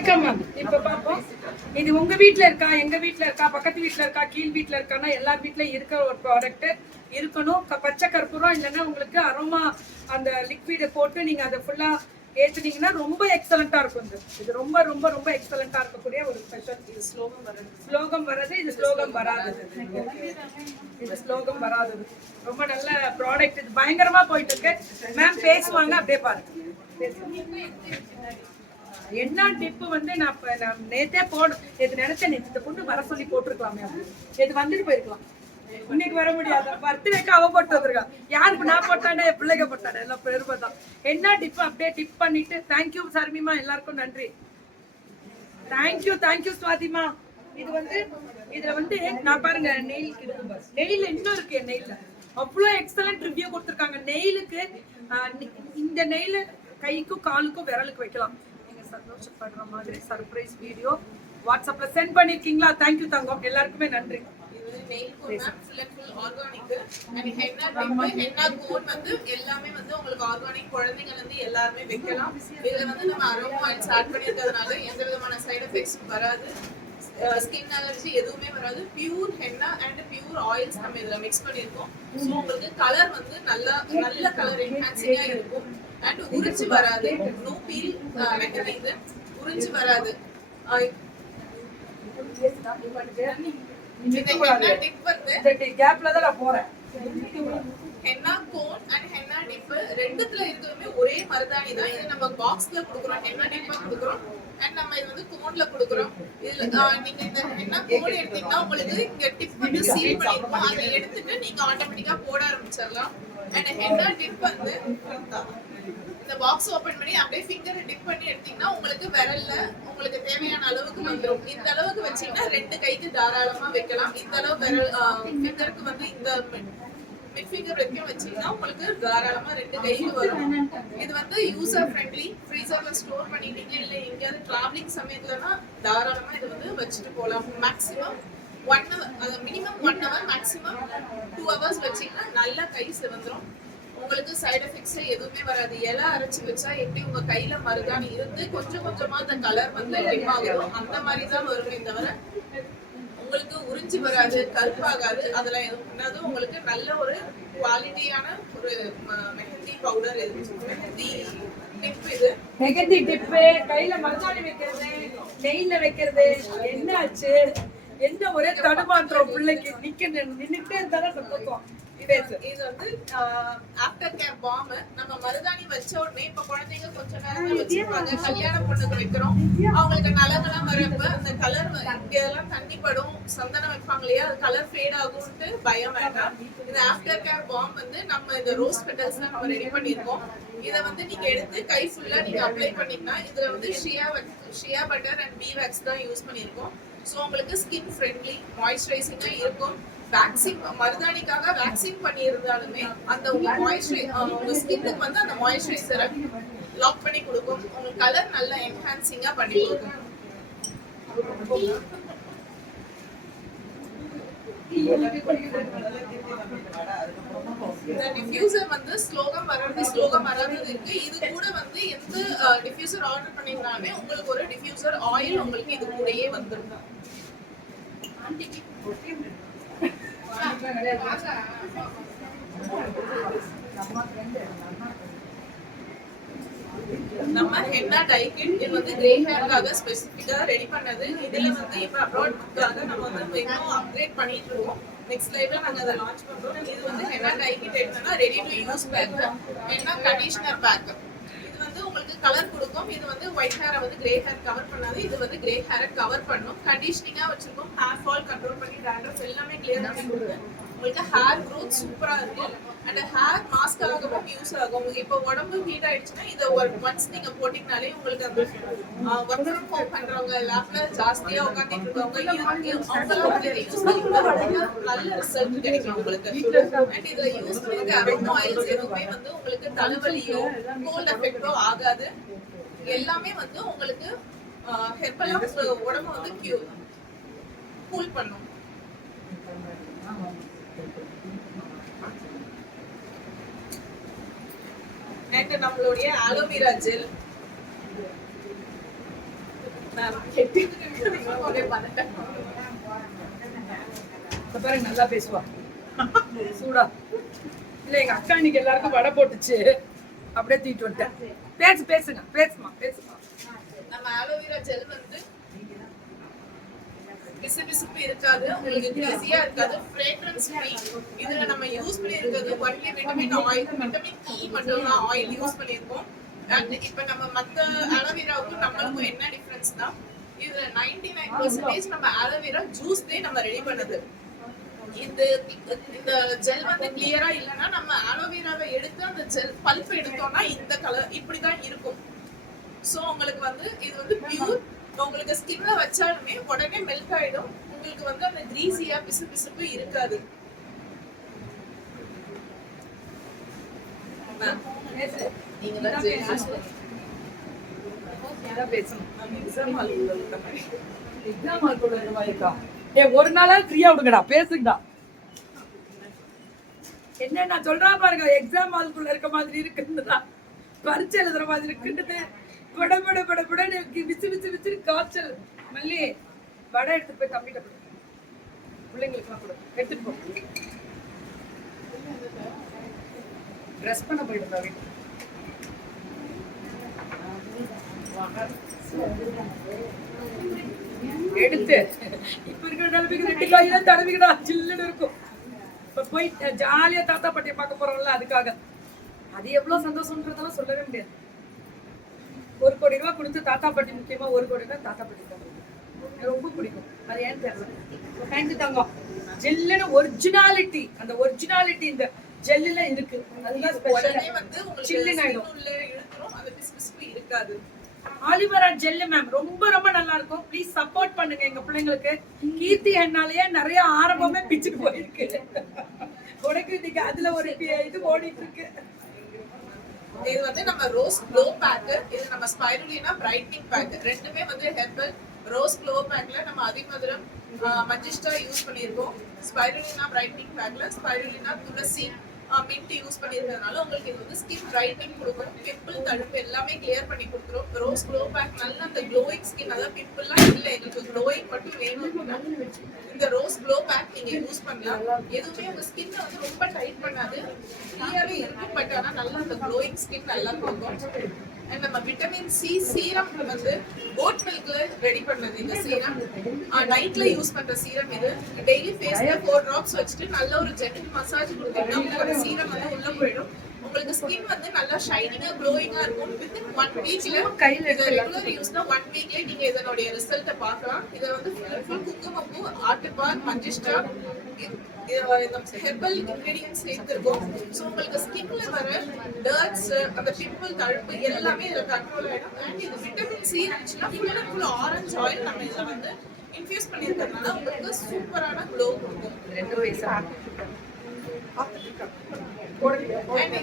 வணக்கம் மேம். இப்ப பாப்போம், இது உங்க வீட்ல இருக்கா, எங்க வீட்ல இருக்கா, பக்கத்து வீட்ல இருக்கா, கீழ் வீட்ல இருக்கானா, எல்லார் வீட்லயும் இருக்கிற ஒரு ப்ராடக்ட் இருக்கணும். பச்சை கற்பூரம் இல்லைன்னா உங்களுக்கு அரோமா அந்த லிக்விட போட்டு நீங்க அதை ஃபுல்லா ஏத்துனீங்கன்னா ரொம்ப எக்ஸலண்டா இருக்கும். இது ரொம்ப ரொம்ப ரொம்ப எக்ஸலண்டா இருக்கக்கூடிய ஒரு ஸ்பெஷல். இது ஸ்லோகம் வர்றது, இது ஸ்லோகம் வராது. இது ஸ்லோகம் வராது. ரொம்ப நல்ல ப்ராடக்ட். இது பயங்கரமா போயிட்டு இருக்கு மேம். பேசுவாங்க, அப்படியே பாருங்க. என்ன டிப்பு வந்து நான் நேத்தே இது நினைச்சேன், நேற்று பொண்ணு வர சொல்லி போட்டிருக்கலாமே அப்படின்னு. இது வந்துட்டு போயிருக்கலாம், இன்னைக்கு வர முடியாது. பர்த்டேக்கு அவ போட்டு வந்திருக்கா. யாருக்கு நான் போட்டானே, என் பிள்ளைங்க போட்டானே, எல்லாம் பெருமை தான். என்ன டிப்பு அப்படியே டிப் பண்ணிட்டு தேங்க்யூ சர்மிமா, எல்லாருக்கும் நன்றி. தேங்க்யூ தேங்க்யூ சுவாதிமா. இது வந்து இதுல வந்து நான் பாருங்க, நெயில் இன்னும் இருக்கு. என் நெயில அவ்வளோ எக்ஸலண்ட் ரிவ்யூ கொடுத்துருக்காங்க. நெயிலுக்கு இந்த நெயில கைக்கும் காலுக்கும் விரலுக்கு வைக்கலாம். நீங்க சந்தோஷப்படுற மாதிரி சர்ப்ரைஸ் வீடியோ வாட்ஸ்அப்ல சென்ட் பண்ணிருக்கீங்களா? தேங்க்யூ தங்கம், எல்லாருக்குமே நன்றி. எல்லாமே வந்து உங்களுக்கு ஆர்கானிக், குழந்தைங்க இருந்து எல்லாருமே வைக்கலாம். இதுல வந்து நம்ம அரோமா ஆயில்ஸ் ஆட் பண்ணிருக்கிறதுனால எந்த விதமான சைடு எஃபெக்ட்ஸ் வராது, ஸ்கின் அலர்ஜி எதுவுமே வராது. Pure henna and pure oils நம்ம இதுல மிக்ஸ் பண்ணிருக்கோம். ஸோ உங்களுக்கு கலர் வந்து நல்ல கலர் என்ஹான்சிங்கா இருக்கும். அண்ட் உறிஞ்சு வராது, நோ பீல் மெத்தட். இது உறிஞ்சு வராது. Henna cone and henna dip ரெண்டுத்துல இருக்குமே ஒரே மருதாணி தான். இது நம்ம பாக்ஸ்ல குடுக்குறோம், ஹென்னா டிப்பா குடுக்குறோம். அண்ட் நம்ம இது வந்து கோன்ல குடுக்குறோம். இதுல நீங்க இந்த ஹென்னா கோன் எடுத்தீங்கன்னா உங்களுக்கு இங்க டிப் வந்து சீல் பண்ணிருப்போம். அதை எடுத்துட்டு நீங்க ஆட்டோமேட்டிக்கா போட ஆரம்பிச்சிடலாம். அண்ட் ஹென்னா டிப் வந்து இந்த பாக்ஸ் ஓபன் பண்ணி அப்படியே ஃபிங்கரை டிப் பண்ணி எடுத்தீங்கன்னா உங்களுக்கு விரல்ல உங்களுக்கு தேவையான அளவுக்கு வந்துடும். இந்த அளவுக்கு வச்சீங்கன்னா 2 கைக்கு தாராளமா வைக்கலாம். இந்த அளவு விரல் ஃபிங்கருக்கு வந்து இந்த மிட் ஃபிங்கர் வரைக்கும் வச்சீங்கன்னா உங்களுக்கு தாராளமா 2 கைக்கு வரும். இது வந்து யூசர் ஃப்ரெண்ட்லி. ஃப்ரீசர்ல ஸ்டோர் பண்ணிட்டீங்க இல்ல எங்கேயாவது டிராவலிங் சமயத்துலனா தாராளமா இது வந்து வச்சுட்டு போகலாம். மேக்ஸிமம் 1 hour, அது மினிமம் 1 hour, மேக்ஸிமம் 2 hours வச்சீங்கன்னா நல்லா கை சிவந்துரும். உங்களுக்கு சைடு எஃபெக்ட்ஸ் எதுவுமே வராது. இலை அரைச்சு வச்சா எப்படி உங்க கையில மருதாணி இருந்து கொஞ்சம் கொஞ்சமா அந்த கலர் வந்து டிம் ஆகும், அந்த மாதிரி தான் வருமே தவிர உங்களுக்கு உறிஞ்சி வராது, கருப்பாகாது. அதெல்லாம் எதுவும் பண்ணாது. உங்களுக்கு நல்ல ஒரு குவாலிட்டியான ஒரு மெஹந்தி பவுடர். இது மெஹந்தி டிப். இது மெஹந்தி டிப், கையில மருதாணி வைக்கிறது, நெய்ல வைக்கிறது. என்ன ஆச்சு, என்ன ஒரே தடுமாற்றம் பிள்ளைக்கு. நின்னுட்டே இருந்தாலும் சத்தம். இது வந்து ஆஃப்டர் கேர் பாம். நம்ம மருதாணி வச்ச உடனே இப்ப குழந்தைங்க கொஞ்ச நேரமே வச்சிருப்பாங்க. கல்யாண பொண்ணுக்கு வைக்கிறோம், அவங்களுக்கு நலங்கெல்லாம் வரப்ப அந்த கலர் இங்கெல்லாம் தண்ணி படும், சந்தனம் வைப்பாங்க இல்லையா, அது கலர் ஃபேட் ஆகும்ட்டு பயம் வேண்டாம். இந்த ஆஃப்டர் கேர் பாம் வந்து நம்ம இந்த ரோஸ் பெட்டல்ஸ் நம்ம ரெடி பண்ணிருக்கோம். இத வந்து நீங்க எடுத்து கை ஃபுல்லா நீங்க அப்ளை பண்ணீங்கன்னா இதுல வந்து shea butter and bee wax தான் யூஸ் பண்ணிருக்கோம். ஸோ உங்களுக்கு ஸ்கின் ஃப்ரெண்ட்லி, மாய்ஸ்சரைசிங்கா இருக்கும். வேக்சிங் மருதாணிக்காக வேக்சிங் பண்ணி இருந்தாலுமே அந்த உங்க உங்க ஸ்கின்னுக்கு வந்து அந்த மாய்ஸ்சரைசரை லாக் பண்ணி கொடுக்கும். உங்க கலர் நல்லா என்ஹான்சிங்கா பண்ணி கொடுக்கும். இந்த டிஃப்யூசர் வந்து ஸ்லோகம் வராது இருக்கு. இது கூட வந்து எந்த டிஃப்யூசர் ஆர்டர் பண்ணீங்கனாலுமே உங்களுக்கு ஒரு டிஃப்யூசர் ஆயில் உங்களுக்கு இது கூடயே வந்துடும். நம்ம ஹென்னா டை கிட். இது வந்து கிரே ஹேர்க்காக ஸ்பெசிஃபிக்கா ரெடி பண்ணது. இதுல வந்து இப்ப அப்ராட்காக நம்ம வந்து இன்னும் அப்கிரேட் பண்ணிட்டு இருக்கோம். நெக்ஸ்ட் லைவ்ல நாங்க அதை லான்ச் பண்றோம். இது வந்து ஹென்னா டை கிட் என்னன்னா ready to use pack, henna conditioner pack. இது வந்து உங்களுக்கு கலர் கொடுக்கும். இது வந்து ஒயிட் ஹேரை வந்து கிரே ஹேர் கவர் பண்ணாது, இது வந்து கிரே ஹேரை கவர் பண்ணும். கண்டிஷனிங்கா வச்சிருக்கோம். ஹேர் ஃபால் கண்ட்ரோல் பண்ணி டேண்ட்ரஃப் எல்லாமே கிளியர் பண்ணி கொடுக்கும். உங்களுக்கு ஹேர் க்ரோத் சூப்பரா இருக்கும். அண்ட் ஹேர் மாஸ்க் ஆகவும் யூஸ் ஆகும். இப்போ உடம்பு ஹீட் ஆயிடுச்சுன்னா இதை ஒன்ஸ் நீங்க போட்டீங்கனாலே உங்களுக்கு அந்த ஒர்க் ஃப்ரம் ஹோம் பண்றவங்க, லேப்ல ஜாஸ்தியா உட்காந்துட்டு இருக்கவங்க அவங்களாம் வந்து இதை யூஸ் பண்ணி நல்ல ரிசல்ட் கிடைக்கும் உங்களுக்கு. அண்ட் இதை யூஸ் பண்ணிட்டு அரோமா ஆயில்ஸ் எதுவுமே வந்து உங்களுக்கு தலைவலியோ கோல்ட் எஃபெக்டோ ஆகாது. எல்லாமே வந்து உங்களுக்கு ஹெர்பலா உடம்பு வந்து கூல் பண்ணும். அண்ட் நம்மளுடைய ஆலோவேரா ஜெல் நான் கெட்டி ஒரே பண்ணிட்டேன். இந்த பாருங்க நல்லா பேசுவா சூடா. இல்ல எங்க அக்கா இன்னைக்கு எல்லாருக்கும் வடை போட்டுச்சு, அப்படியே தூக்கிட்டு வந்துட்டேன். பேசுங்க பேசுமா. நம்ம ஆலோவேரா ஜெல் வந்து பிசுபிசுப்பு இருக்காது, உங்களுக்கு ஈஸியா இருக்காது, ஃப்ரேக்ரன்ஸ் ஃப்ரீ. இதுல நம்ம யூஸ் பண்ணியிருக்கிறது only vitamin oil, vitamin E மட்டும் தான் ஆயில் யூஸ் பண்ணியிருக்கோம். அண்ட் இப்போ நம்ம மற்ற ஆலோவேராவுக்கும் நம்மளுக்கும் என்ன டிஃபரன்ஸ்னா, இதுல 99% நம்ம ஆலோவேரா ஜூஸ்லயே நம்ம ரெடி பண்ணது. இந்த ஜெல் வந்து கிளியரா இல்லைன்னா நம்ம ஆலோவேராவை எடுத்து அந்த ஜெல் பல்ப் எடுத்தோம்னா இந்த கலர் இப்படிதான் இருக்கும். ஸோ உங்களுக்கு வந்து இது வந்து பியூர். உங்களுக்கு ஸ்கின்ல வச்சாலுமே உடனே மெல்ட் ஆயிடும். உங்களுக்கு வந்து அந்த கிரீஸியா பிசுபிசுப்பு இருக்காது. நீங்க தான் ஒரு நாளா ஃப்ரீயா விடுங்கடா, பேசுங்கடா. என்ன நான் சொல்றா பாருங்க, எக்ஸாம் ஹாலுக்குள்ள இருக்க மாதிரி இருக்குன்றதா, பரீட்சை எழுதுற மாதிரி இருக்குன்றது. பட விச்சு காய்ச்சல். மல்லி வடை எடுத்து போய் தம்பிட்ட கொடு, பிள்ளைங்களுக்குலாம் கொடு, எடுத்துட்டு போ. ட்ரெஸ் பண்ண போயிட்டு வீட்டு எடுத்து இப்ப இருக்கிற நிலைமைக்கு 2 காய் தான் தடவிக்கடா, சில்லுன்னு இருக்கும். இப்ப போய் ஜாலியா தாத்தா பாட்டியை பார்க்க போறோம்ல, அதுக்காக. அது எவ்வளவு சந்தோஷம்ன்றதெல்லாம் சொல்லவே முடியாது. 1 கோடி ரூபாய் கொடுத்து தாத்தா பாட்டி, முக்கியமா 1 கோடி ரூபாய் தாத்தா பாட்டி எனக்கு ரொம்ப பிடிக்கும். அது ஏன்னு தெரியல. தேங்க்யூ தங்கம். ஜெல்லுன்னு ஒரிஜினாலிட்டி, அந்த ஒரிஜினாலிட்டி இந்த ஜெல்லுல இருக்கு. அதுதான் ஸ்பெஷல். வந்து உங்களுக்கு சில்லுன்னு ஆயிடும், இழுத்துரும், அது பிசுபிசுப்பு இருக்காது. ஆலிவேரா ஜெல் மேம் ரொம்ப ரொம்ப நல்லா இருக்கும். ப்ளீஸ் சப்போர்ட் பண்ணுங்க எங்க பிள்ளைங்களுக்கு. கீர்த்தி என்னாலேயே நிறைய ஆரம்பமே பிச்சுட்டு போயிருக்கு. உனக்கு இன்னைக்கு அதுல ஒரு இது ஓடிட்டு இருக்கு. இது வந்து நம்ம ரோஸ் க்ளோ பேக், இது நம்ம ஸ்பைருலினா பிரைட்னிங் பேக். ரெண்டுமே வந்து ஹெர்பல். ரோஸ் க்ளோ பேக்ல நம்ம அதிமதுரம் மஞ்சிஷ்டா யூஸ் பண்ணியிருக்கோம். ஸ்பைருலினா பிரைட்னிங் பேக்ல ஸ்பைருலினா துளசி மின்ட் யூஸ் பண்ணியிருக்கிறதுனால உங்களுக்கு இது வந்து ஸ்கின் பிரைட்னிங் கொடுக்கும். பிம்பிள் தடுப்பு எல்லாமே கிளியர் பண்ணி கொடுத்துரும். ரோஸ் க்ளோ பேக் நல்ல அந்த க்ளோயிங் ஸ்கின், அதாவது பிம்பிள்லாம் இல்லை, எங்களுக்கு க்ளோயிங் மட்டும் வேணும். இந்த ரோஸ் க்ளோ பேக் நீங்க யூஸ் பண்ணலாம். எதுவுமே உங்க ஸ்கின்னை வந்து ரொம்ப டைட் பண்ணாது, ஃப்ரீயாவே இருக்கும். பட் ஆனால் நல்லா அந்த க்ளோயிங் ஸ்கின் நல்லா கொடுக்கும். அண்ட் நம்ம விட்டமின் சி சீரம் வந்து கோட் மில்க்ல ரெடி பண்ணது. இந்த சீரம் நைட்ல யூஸ் பண்ற சீரம். இது டெய்லி ஃபேஸ்ல 4 drops வச்சுட்டு நல்ல ஒரு ஜென்டில் மசாஜ் கொடுத்தீங்கன்னா உங்களுக்கு சீரம் வந்து உள்ள போயிடும். உங்களுக்கு ஸ்கின் வந்து நல்லா ஷைனிங்கா க்ளோயிங்கா இருக்கும். வித்தின் 1 வீக்ல கையில ரெகுலர் யூஸ்னா 1 வீக்ல நீங்க இதனுடைய ரிசல்ட்டை பார்க்கலாம். இதை வந்து ஃபுல் குங்குமப்பூ, ஆட்டுப்பால், மஞ்சிஷ்டா, ஹெர்பல் இன்கிரீடியன்ட்ஸ் சேர்த்திருக்கோம். ஸோ உங்களுக்கு ஸ்கின்ல வர டர்ட்ஸ், அந்த பிம்பிள் தழுப்பு எல்லாமே இதில் கண்ட்ரோல் ஆகிடும். அண்ட் இது விட்டமின் சி இருந்துச்சுன்னா ஃபுல் ஆரஞ்சு ஆயில் நம்ம இதில் வந்து இன்ஃபியூஸ் பண்ணியிருக்கிறதுனால உங்களுக்கு சூப்பரான க்ளோ கொடுக்கும். 2 வயசு அண்ட்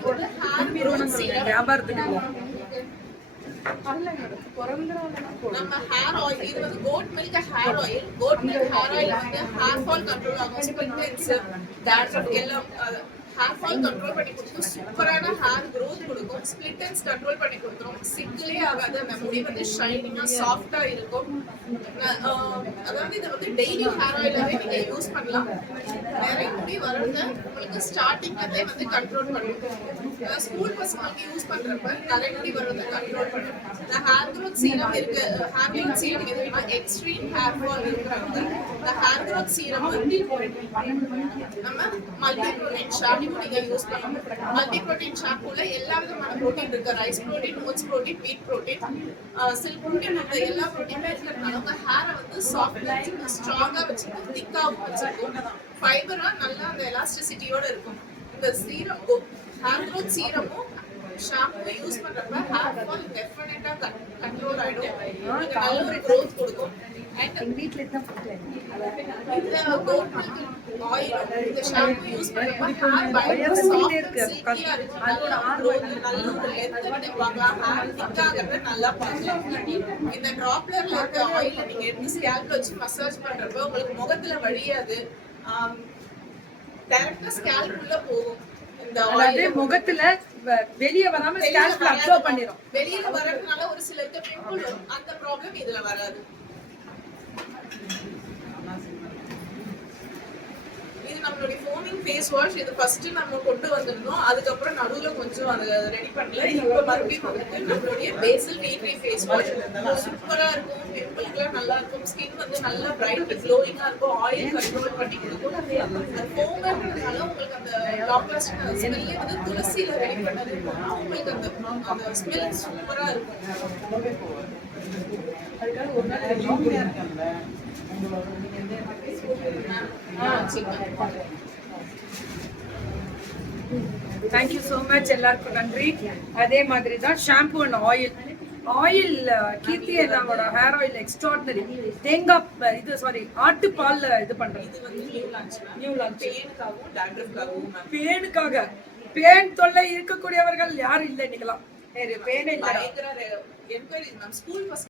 இது வந்து ஹேர் க்ரோத் சீரம். வியாபாரத்துக்கு நம்ம ஹேர் ஆயில், இது வந்து goat milk hair oil. Goat milk hair oil வந்து ஹேர் ஃபால் கண்ட்ரோல் ஆகும், ஸ்பிளிட்ஸ், டாண்ட்ரஃப் எல்லாம் ஹேர் ஃபால் கண்ட்ரோல் பண்ணி கொடுக்கும். சூப்பரான ஹேர் க்ரோத் கொடுக்கும். ஸ்பிளிட் எண்ட்ஸ் கண்ட்ரோல் பண்ணி கொடுத்துரும். சிக்லே ஆகாது, அந்த முடி வந்து ஷைனிங்கா சாஃப்டா இருக்கும். அதாவது இதை வந்து டெய்லி ஹேர் ஆயிலாவே நீங்க யூஸ் பண்ணலாம். நிறைய முடி வரத உங்களுக்கு ஸ்டார்டிங்லேருந்தே வந்து கண்ட்ரோல் பண்ணும். ஸ்கூல் பசங்களுக்கு யூஸ் பண்றப்ப நிறைய முடி வரத கண்ட்ரோல் பண்ணும். இந்த ஹேர் க்ரோத் சீரம் இருக்கு. ஹேர் க்ரோத் சீரம் எதுனா எக்ஸ்ட்ரீம் ஹேர் ஃபால் இருக்கிறவங்க இந்த ஹேர் க்ரோத் சீரம் வந்து நம்ம மல்டி ப்ரோட்டீன் ஷாம்பு நீங்க யூஸ் பண்ணலாம். மல்டி ப்ரோட்டீன் ஷாம்புல எல்லா விதமான ப்ரோட்டீன் இருக்கு. ரைஸ் ப்ரோட்டீன், ஓட்ஸ் ப்ரோட்டீன், வீட் ப்ரோட்டீன், சில்க் ப்ரோட்டீன், அந்த எல்லா ப்ரோட்டீனுமே இருக்கிறதுனால உங்க ஹேரை வந்து சாஃப்டா ஸ்ட்ராங்கா வச்சுக்கும், திக்காவும் வச்சுக்கும். ஃபைபரா நல்லா அந்த எலாஸ்டிசிட்டியோட இருக்கும். இந்த சீரம் ஹேர் க்ரோத் சீரமும் ஷாம்பு யூஸ் பண்றப்ப ஹேர் ஃபால் டெஃபினட்டா கண்ட்ரோல் ஆயிடும். உங்களுக்கு நல்ல ஒரு க்ரோத் கொடுக்கும். அண்ட் வீட்ல தான் போட்டேன். இந்த கோட் மில்க் ஆயில், இந்த ஷாம்பு யூஸ் பண்றப்ப ஹேர் பயங்கர சாஃப்ட் அண்ட் சில்கியா இருக்கு. நல்ல க்ரோத், நல்ல ஒரு லென்த் கிடைப்பாங்க. ஹேர் திக்காகறத நல்லா பார்க்கலாம். இந்த டிராப்லர்ல இருக்க ஆயில நீங்க எடுத்து ஸ்கேல்ப்ல வச்சு மசாஜ் பண்றப்ப உங்களுக்கு முகத்துல வழியாது, டைரக்டா ஸ்கேல்ப் உள்ள போகும். இந்த அதாவது முகத்துல வெளிய வராம ஸ்கேல்ப்ல அப்சர்வ் பண்ணிரும். வெளியில வரதுனால ஒரு சிலருக்கு பிம்பிள் வரும். அந்த ப்ராப்ளம் இதுல வராது. இது நம்மளுடைய ஃபோமிங் ஃபேஸ் வாஷ். இது ஃபர்ஸ்ட் நம்ம கொண்டு வந்திருந்தோம். அதுக்கப்புறம் நடுவுல கொஞ்சம் அதை ரெடி பண்ணல. இப்போ மறுபடியும் வந்து நம்மளுடைய பேசல் டீ ஃபேஸ் வாஷ் சூப்பரா இருக்கும். பிம்பிள்ஸ்லாம் நல்லா இருக்கும். ஸ்கின் வந்து நல்லா பிரைட் க்ளோயிங்கா இருக்கும். ஆயில் கண்ட்ரோல் பண்ணி கொடுக்கும். அந்த ஃபோம்ன்றதுனால உங்களுக்கு அந்த லாங் லாஸ்டிங் ஸ்மெல்லே வந்து துளசியில ரெடி பண்ணது. உங்களுக்கு அந்த ஸ்மெல் சூப்பரா இருக்கும். அதுக்காக ஒரு நாள் ஜாலியா இருக்கேன்ல. Thank you so much. எல்லாருக்கும் நன்றி. அதே மாதிரி தான் ஷாம்பு அண்ட் ஆயில் கீர்த்தி என்னோட ஹேர் ஆயில் எக்ஸ்ட்ராடினரி. தேங்காய் இது சாரி ஆட்டுப்பால்ல இது பண்றது. இது வந்து நியூ லான்ச் பேனுக்காகவும் டாண்ட்ரஃப்காகவும். பேனுக்காக பேன் தொல்லை இருக்கக்கூடியவர்கள் யாரும் இல்லை இன்னைக்கெல்லாம். பேனே இல்லை. பயங்கர என்கொயரி. நம்ம ஸ்கூல்